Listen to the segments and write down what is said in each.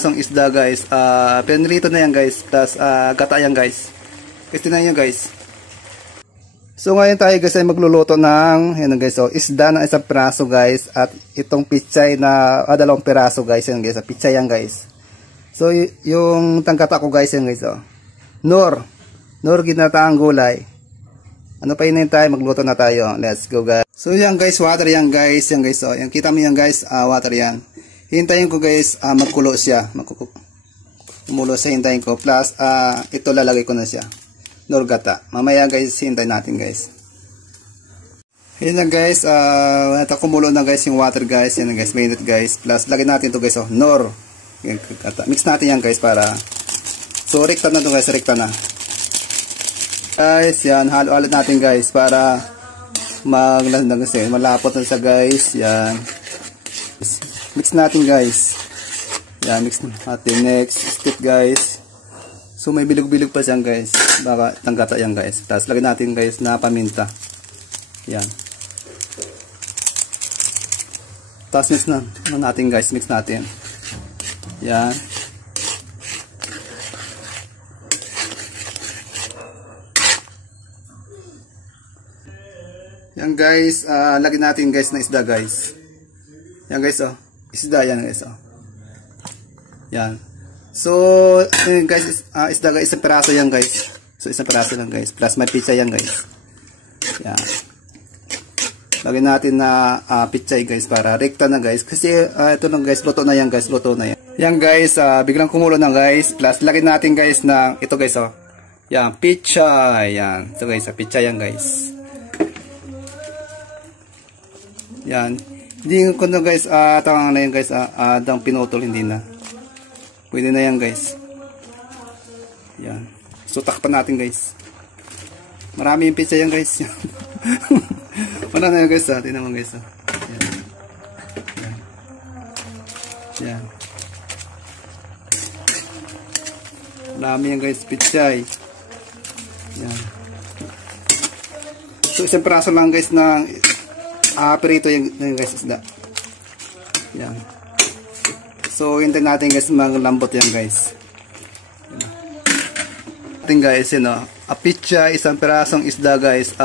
Asong isda guys. Pinrito na yan guys. Plus gata yan guys. Kasi na yan guys. So ngayon tayo guys ay magluluto ng yan guys, so isda ng isang piraso guys. At itong pichay na 2 piraso guys. Yan guys. Pichay yan guys. So yung tangkata ko guys yan guys. Nor ginataang gulay. Ano pa hinihintay? Magluto na tayo. Let's go guys. So yan guys, water yan guys. Yan guys, oh. Yan, kita mo yan guys, water yan. Hintayin ko guys, magkulo siya. Kumulo siya, hintayin ko. Plus, ito lalagay ko na siya. Norgata. Mamaya guys, hintayin natin guys. Yan na guys, kumulo na guys yung water guys. Yan guys, mainit guys. Plus, lagyan natin to guys, oh. Mix natin yan guys para... So, rekta na to guys, rekta na. Guys, yan, halo-halo natin guys para maglandang kasi malapot na siya guys. Yan, mix natin guys. Yan, mix natin. Next step guys, so may bilog-bilog pa siya guys, baka tanggata yan guys. Tapos lagyan natin guys na paminta. Yan, tapos mix na natin guys, mix natin. Yan, yan guys, lagyan natin guys na isda guys. Yan guys, oh. Isda yan guys, oh. Yan. So, guys, isda guys, isang peraso yan guys. So, isang peraso lang guys. Plus may pizza yan guys. Yan. Lagyan natin na pizza guys para rekta na guys. Kasi ito lang guys, luto na yan guys, luto na yan. Yan guys, biglang kumulo na guys. Plus lagyan natin guys ng ito guys, oh. Yan, pizza. Yan. So guys, pizza yan guys. Yan. Hindi ko na guys, tangang na yan guys, dang pinutol, hindi na. Pwede na yan guys. Yan. So takpan natin guys. Marami yung pizza yan guys. Wala na yan guys, tingnan mo guys. Yan. Yan. Yan. Marami yan guys, pizza. Yan. So isang piraso lang guys ng perito yung guys isda. Yan. So hintayin natin guys maglambot yan guys. Ating guys, yun, pizza, isang pirasong isda guys.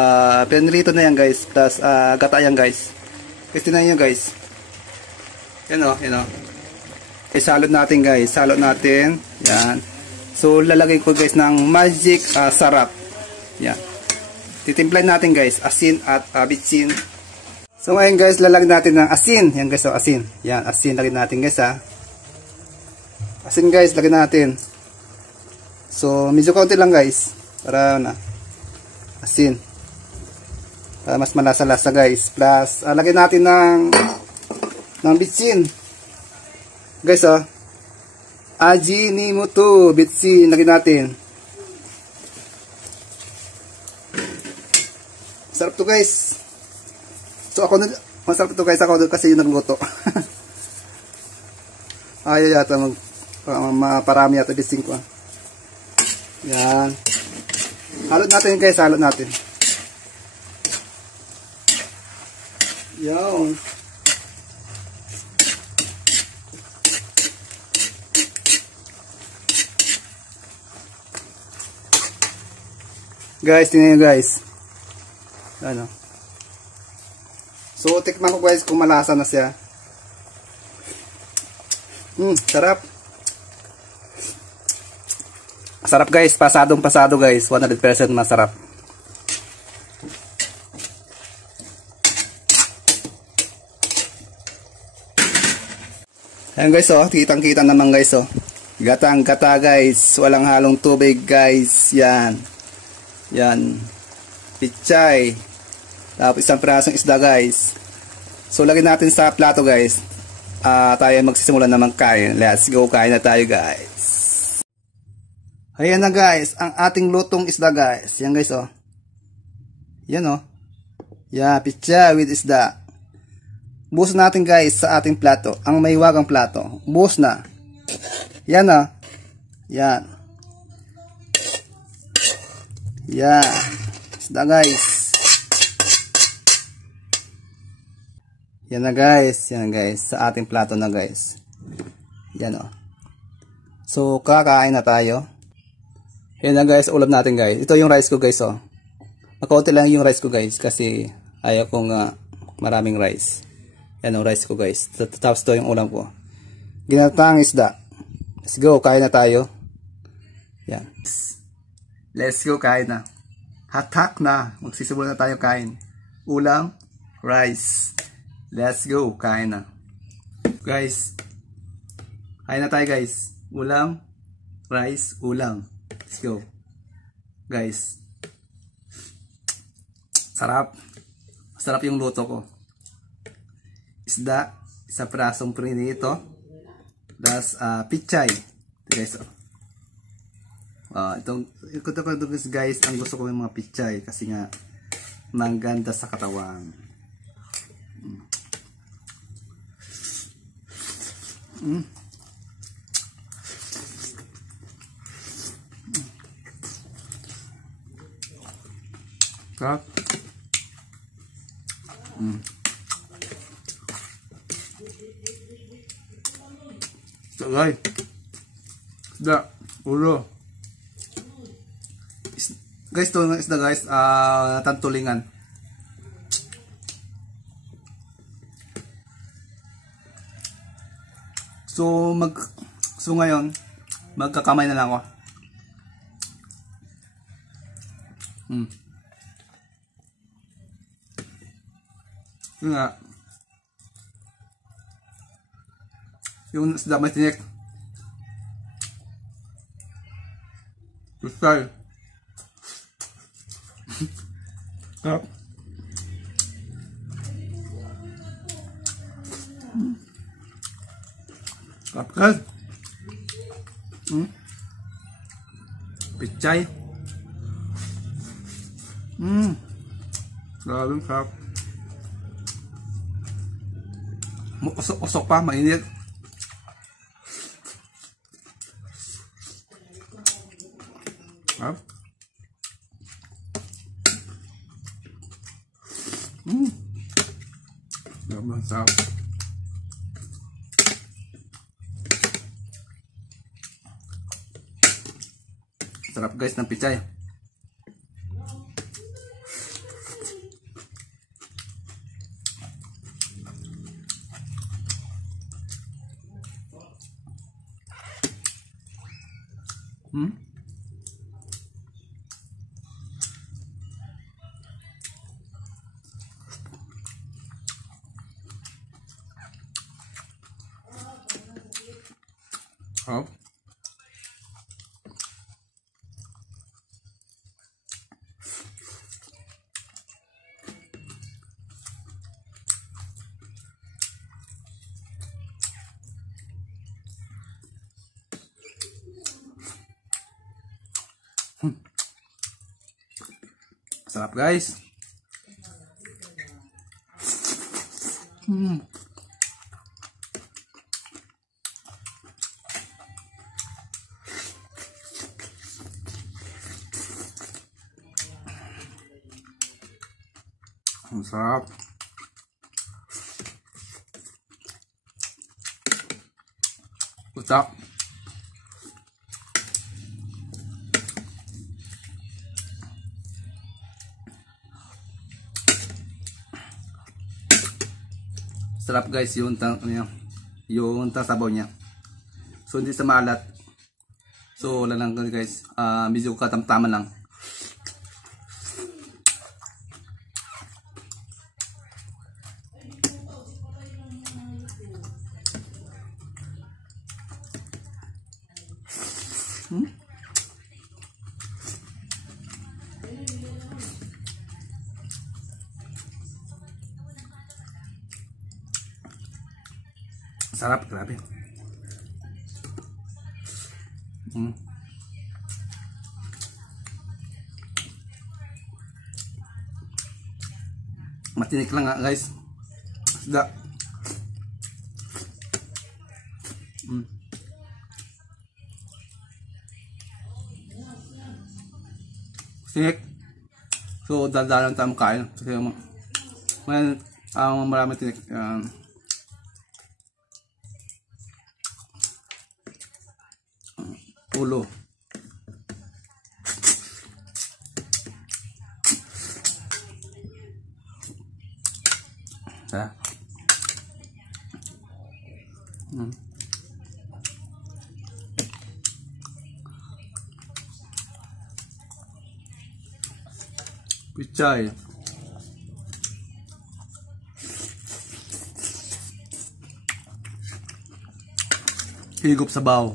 Pinrito na yan guys. Plus gata yan guys. Kasi na yan guys. Yan o, yan o. Isalot natin guys. Salot natin. Yan. So lalagay ko guys ng magic sarap. Yan. Titimplahin natin guys. Asin at bitsin. So ngayon guys, lalagyan natin ng asin. Yan guys, asin. Yan, asin lagyan natin guys ha. Asin guys, lagyan natin. So medyo konti lang guys. Para na. Asin. Para mas malasa-lasa guys. Plus, lagyan natin ng bitsin. Guys Ajinomoto, bitsin lagyan natin. Sarap to guys. So ako masarap ito guys, ako kasi yung nagluto. Ayaw yata maparami yata bising ko. Yan. Halot natin guys, halot natin. Yan. Guys, tingnan nyo guys. Ano? So, tikman ko guys kung malasa na siya. Sarap. Sarap guys, pasadong pasado guys. 100% masarap. Ayan guys, kitang-kita naman guys, gatang-gata guys. Walang halong tubig guys. Yan. Yan. Pichay. Tapos isang pirasong isda guys. So lagyan natin sa plato guys. Tayo magsisimula naman kain. Let's go, kain na tayo guys. Ayan na guys, ang ating lutong isda guys. Yan guys Yan Yeah, pichay with isda. Buhos natin guys sa ating plato. Ang may wagang plato. Buhos na. Yan Yan. Yan. Isda guys. Yan na guys, sa ating plato na guys. Yan So, kakain na tayo. Yan na guys, ulam natin guys. Ito yung rice ko guys, oh. Makaunti lang yung rice ko guys kasi ayaw kong maraming rice. Yan ang rice ko guys. Tapos ito yung ulam ko. Ginatang isda. Let's go, kain na tayo. Yan. Let's go, kain na. Hatak na. Magsisimula na tayo kain. Ulam, rice. Let's go, kain na. Guys, kain na tayo guys. Ulam, rice, ulam. Let's go. Guys. Sarap. Sarap yung luto ko. Isda, isang pirasong prinito. Das pichay. Guys, itong guys, ang gusto ko yung mga pichay kasi nga mangganda sa katawan. Sarap. So guys, isda, ulo. Guys, ito ng isda guys, tantulingan. So ngayon, magkakamay na lang ako. Yun nga. Yung isda may tinik. Style. Sarap. Sarap guys. Pichay. Grabe sarap. Usok pa, mainit. Sarap. Sarap. Sarap guys ng pichay. Sarap. Sarap guys. Ang sarap. Utak. Sarap guys yung sabaw niya. So hindi sa maalat. So wala lang guys. Medyo katamtaman lang. Sarap, grabe. Matinik lang nga guys. Isda. Tinik. So dadalan tayo kain kasi marami tinik. Ulo. Ha? Pichay. Higop sabaw.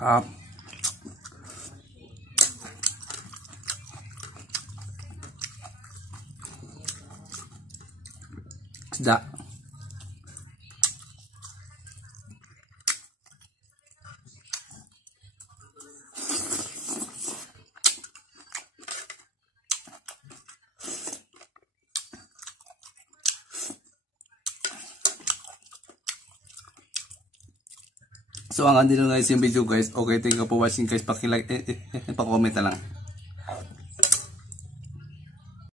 Up. Isda. So hanggang dito guys yung video guys. Okay, thank you for watching guys. Paki-like, pa-comment na lang.